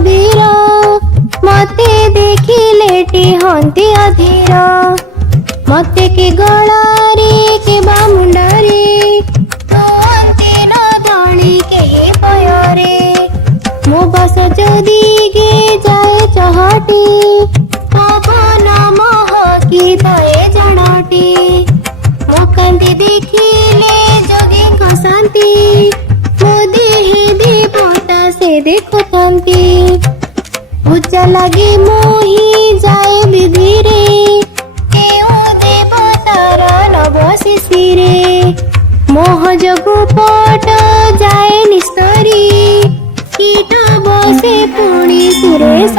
ଅଧୀର ମତେ ଦେଖିଲେଟି ହନ୍ତି ଅଧୀର ମତେ କେ ଗଳାରେ କେ ବା ମୁଣ୍ଡରେ ତୁଅନ୍ତି ନ ଧଣି କେହି ଭୟରେ ମୋ ବସ ଯଦି गे जाए चहटी पवन महकी तए जणटी मो कांति देखिले जोगी घसांती मो देहे देवता से देखुथंती पूजा लगे मोही जाए विधिरे केउ देवतार नव शिशिरे मोह जोगु पट जाए निस्तरी कीट बसे पुणी सुरेश